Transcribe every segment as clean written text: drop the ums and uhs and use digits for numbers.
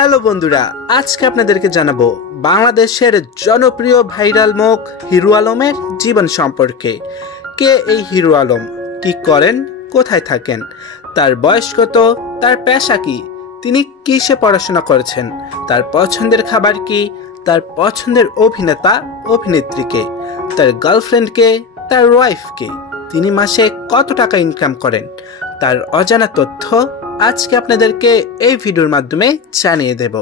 Hello বন্ধুরা, আজকে আপনাদেরকে জানাবো বাংলাদেশের জনপ্রিয় ভাইরাল মুখ হিরো আলমের জীবন সম্পর্কে। কে এই হিরো আলম, কি করেন, কোথায় থাকেন, তার বয়স কত, তার পেশা কি, তিনি কিসে পড়াশোনা করেছেন, তার পছন্দের খাবার কি, তার পছন্দের অভিনেতা অভিনেত্রীকে, তার গার্লফ্রেন্ডকে, তার ওয়াইফকে, তিনি মাসে কত টাকা ইনকাম করেন, তার অজানা তথ্য আজকে আপনাদেরকে এই ভিডিওর মাধ্যমে জানিয়ে দেব।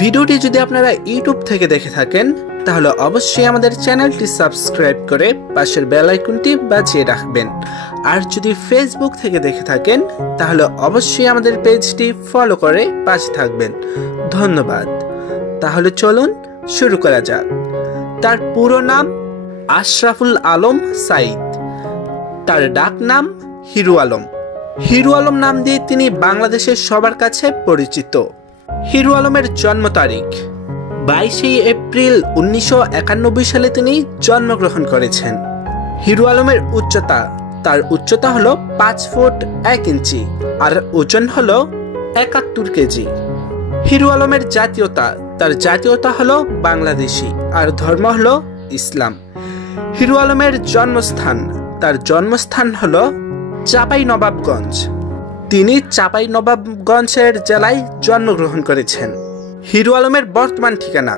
ভিডিওটি যদি আপনারা ইউটিউব থেকে দেখে থাকেন তাহলে অবশ্যই আমাদের চ্যানেলটি সাবস্ক্রাইব করে পাশের বেল আইকনটি বাজিয়ে রাখবেন। আর যদি ফেসবুক থেকে দেখে থাকেন তাহলে অবশ্যই আমাদের পেজটি ফলো করে পাশে থাকবেন। ধন্যবাদ। তাহলে চলুন শুরু করা যাক। তার পুরো নাম আশরাফুল আলম সাইদ, তার ডাক নাম হিরো আলম। হিরো আলম নাম দিয়ে তিনি বাংলাদেশের সবার কাছে পরিচিত। হিরো আলমের জন্ম তারিখ 22 এপ্রিল 1991 সালে তিনি জন্মগ্রহণ করেছেন। হিরো আলমের উচ্চতা, তার উচ্চতা হলো 5 ফুট 1 ইঞ্চি আর ওজন হলো 71 কেজি। হিরো আলমের জাতীয়তা, তার জাতীয়তা হলো বাংলাদেশি আর ধর্ম হলো ইসলাম। হিরো আলমের জন্মস্থান, তার জন্মস্থান হলো চাঁপাইনবাবগঞ্জ। তিনি চাঁপাইনবাবগঞ্জের জেলায় জন্মগ্রহণ করেছেন। হিরো আলমের বর্তমান ঠিকানা,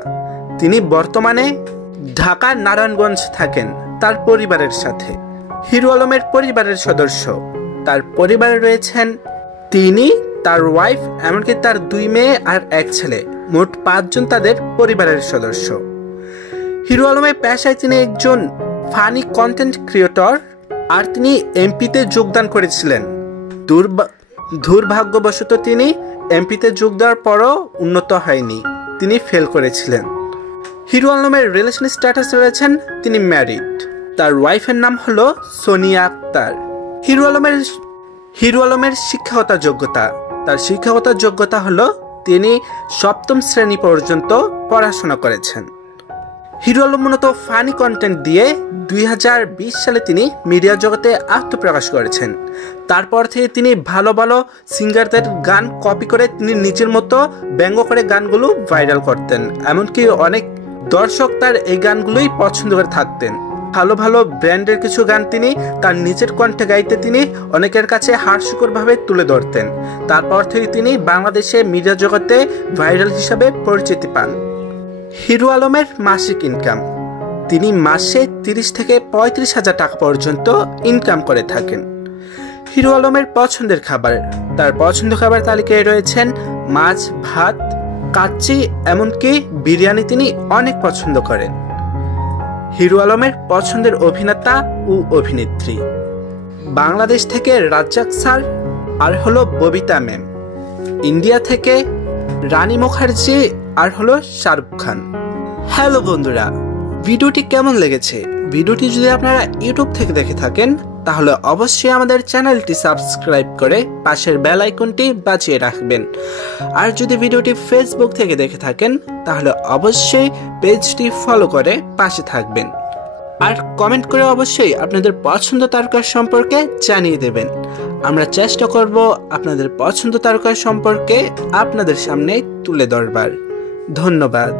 তিনি বর্তমানে ঢাকা নারায়ণগঞ্জ থাকেন তার পরিবারের সাথে। হিরো আলমের পরিবারের সদস্য, তার পরিবারে রয়েছেন তিনি, তার ওয়াইফ, এমনকি তার 2 মেয়ে আর 1 ছেলে, মোট 5 জন তাদের পরিবারের সদস্য। হিরো আলমের পেশায় তিনি একজন ফানি কন্টেন্ট ক্রিয়েটর আর তিনি এমপিতে যোগদান করেছিলেন। দুর্ভাগ্যবশত তিনি এমপিতে যোগ দেওয়ার পরও উন্নত হয়নি, তিনি ফেল করেছিলেন। হিরো আলমের রিলেশন স্ট্যাটাস রয়েছেন তিনি ম্যারিড। তার ওয়াইফের নাম হলো সোনিয়া আক্তার। হিরো আলমের শিক্ষাগত যোগ্যতা, তার শিক্ষাগত যোগ্যতা হলো তিনি 7ম শ্রেণী পর্যন্ত পড়াশোনা করেছেন। হিরো আলম মূলত ফানি কন্টেন্ট দিয়ে 2020 সালে তিনি মিডিয়া জগতে আত্মপ্রকাশ করেছেন। তারপর থেকে তিনি ভালো ভালো সিঙ্গারদের গান কপি করে তিনি নিজের মতো ব্যঙ্গ করে গানগুলো ভাইরাল করতেন, এমনকি অনেক দর্শক তার এই গানগুলোই পছন্দ করে থাকতেন। ভালো ভালো ব্র্যান্ডের কিছু গান তিনি তার নিজের কণ্ঠে গাইতে তিনি অনেকের কাছে হাস্যকরভাবে তুলে ধরতেন। তারপর থেকে তিনি বাংলাদেশে মিডিয়া জগতে ভাইরাল হিসাবে পরিচিতি পান। হিরো আলমের মাসিক ইনকাম, তিনি মাসে 30 থেকে 35 হাজার টাকা পর্যন্ত ইনকাম করে থাকেন। হিরো আলমের পছন্দের খাবার, তার পছন্দের খাবার তালিকায় রয়েছেন মাছ, ভাত, কাচ্চি, এমনকি বিরিয়ানি তিনি অনেক পছন্দ করেন। হিরো আলমের পছন্দের অভিনেতা ও অভিনেত্রী, বাংলাদেশ থেকে রাজ্জাক স্যার আর হলো ববিতা ম্যাম, ইন্ডিয়া থেকে রানী মুখার্জি আর হলো শাহরুখ খান। হ্যালো বন্ধুরা, ভিডিওটি কেমন লেগেছে? ভিডিওটি যদি আপনারা ইউটিউব থেকে দেখে থাকেন তাহলে অবশ্যই আমাদের চ্যানেলটি সাবস্ক্রাইব করে পাশের বেল আইকনটি বাজিয়ে রাখবেন। আর যদি ভিডিওটি ফেসবুক থেকে দেখে থাকেন তাহলে অবশ্যই পেজটি ফলো করে পাশে থাকবেন। আর কমেন্ট করে অবশ্যই আপনাদের পছন্দ তারকা সম্পর্কে জানিয়ে দেবেন। আমরা চেষ্টা করব আপনাদের পছন্দ তারকা সম্পর্কে আপনাদের সামনে তুলে ধরবার। ধন্যবাদ।